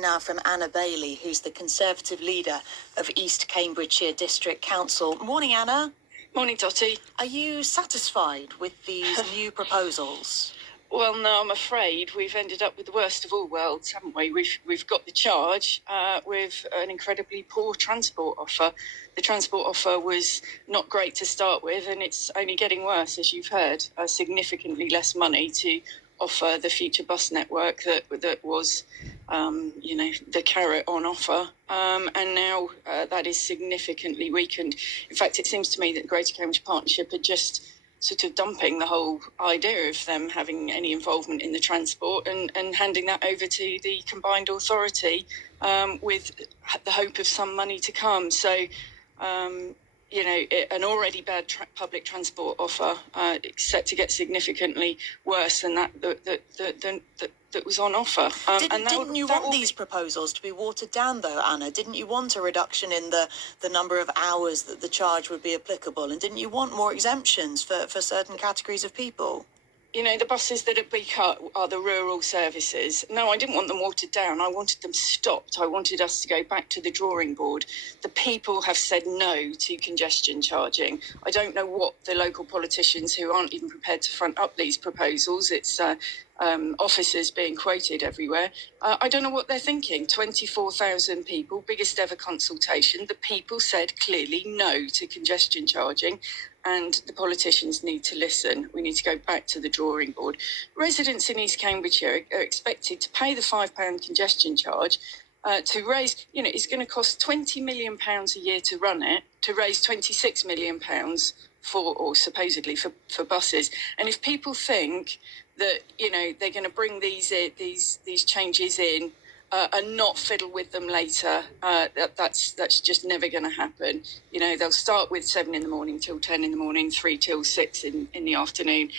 Now from Anna Bailey, who's the Conservative leader of East Cambridgeshire District Council. Morning, Anna. Morning, Dottie. Are you satisfied with these new proposals? Well, no, I'm afraid we've ended up with the worst of all worlds, haven't we? We've got the charge with an incredibly poor transport offer. The transport offer was not great to start with, and it's only getting worse, as you've heard. Significantly less money to offer the future bus network that was, the carrot on offer. And now that is significantly weakened. In fact, it seems to me that the Greater Cambridge Partnership are just sort of dumping the whole idea of them having any involvement in the transport and handing that over to the combined authority with the hope of some money to come. So, an already bad public transport offer set to get significantly worse than that was on offer. Didn't you want these proposals to be watered down, though, Anna? Didn't you want a reduction in the number of hours that the charge would be applicable? And didn't you want more exemptions for certain categories of people? The buses that have been cut are the rural services. No, I didn't want them watered down. I wanted them stopped. I wanted us to go back to the drawing board. The people have said no to congestion charging. I don't know what the local politicians who aren't even prepared to front up these proposals, it's officers being quoted everywhere. I don't know what they're thinking. 24,000 people, biggest ever consultation. The people said clearly no to congestion charging. And the politicians need to listen. We need to go back to the drawing board. Residents in East Cambridgeshire are expected to pay the £5 congestion charge to raise, it's going to cost £20 million a year to run it, to raise £26 million supposedly for buses. And if people think that, they're going to bring these changes in and not fiddle with them later, that's just never going to happen. They'll start with 7 in the morning till 10 in the morning, 3 till 6 in the afternoon.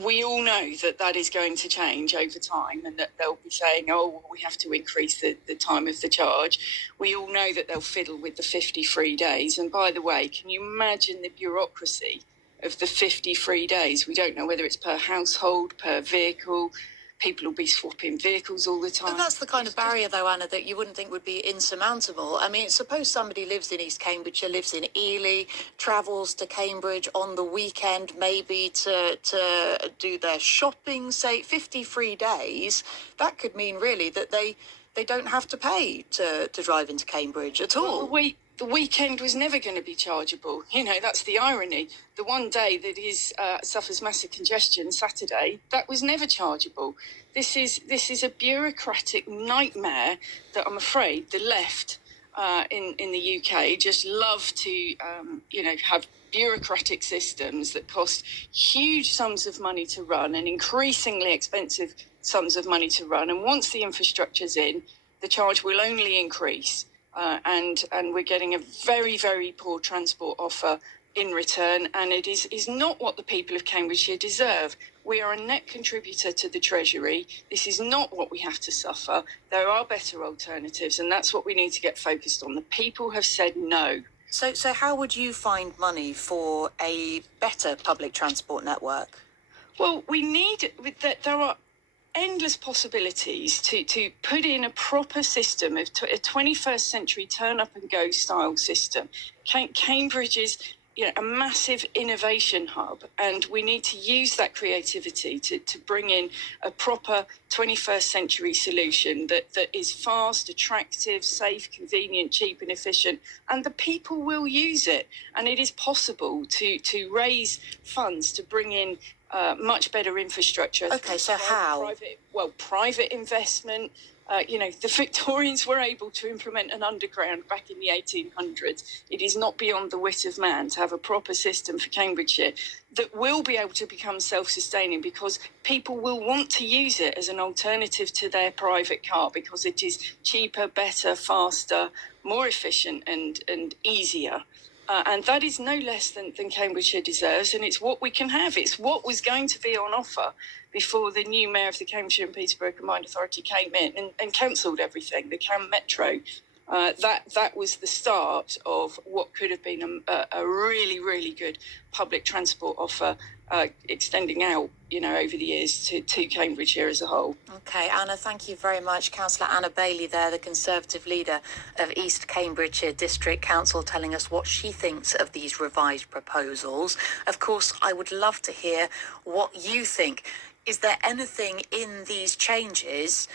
We all know that is going to change over time, and that they'll be saying, we have to increase the time of the charge. We all know that they'll fiddle with the 50 free days. And by the way, can you imagine the bureaucracy of the 50 free days? We don't know whether it's per household, per vehicle. People will be swapping vehicles all the time. And that's the kind of barrier, though, Anna, that you wouldn't think would be insurmountable. I mean, suppose somebody lives in East Cambridgeshire, lives in Ely, travels to Cambridge on the weekend, maybe to do their shopping, say 50 free days. That could mean really that they don't have to pay to drive into Cambridge at all. Well, the weekend was never going to be chargeable. That's the irony. The one day that suffers massive congestion, Saturday, that was never chargeable. This is a bureaucratic nightmare that I'm afraid the left in the UK just love to, have bureaucratic systems that cost huge sums of money to run and increasingly expensive sums of money to run. And once the infrastructure's in, the charge will only increase. And we're getting a very, very poor transport offer in return, and it is not what the people of Cambridgeshire deserve. We are a net contributor to the Treasury. This is not what we have to suffer. There are better alternatives, and that's what we need to get focused on. The people have said no. So how would you find money for a better public transport network? Well, there are endless possibilities to put in a proper system of a 21st century turn up and go style system. Cambridge is a massive innovation hub, and we need to use that creativity to bring in a proper 21st century solution that is fast, attractive, safe, convenient, cheap and efficient, and the people will use it. And it is possible to raise funds to bring in much better infrastructure. Okay, so how? Private investment. The Victorians were able to implement an underground back in the 1800s. It is not beyond the wit of man to have a proper system for Cambridgeshire that will be able to become self-sustaining, because people will want to use it as an alternative to their private car, because it is cheaper, better, faster, more efficient and easier. And that is no less than Cambridgeshire deserves, and it's what we can have. It's what was going to be on offer before the new mayor of the Cambridgeshire and Peterborough Combined Authority came in and cancelled everything, the Cam Metro. That was the start of what could have been a really, really good public transport offer extending out, over the years to Cambridgeshire as a whole. Okay, Anna, thank you very much. Councillor Anna Bailey there, the Conservative leader of East Cambridgeshire District Council, telling us what she thinks of these revised proposals. Of course, I would love to hear what you think. Is there anything in these changes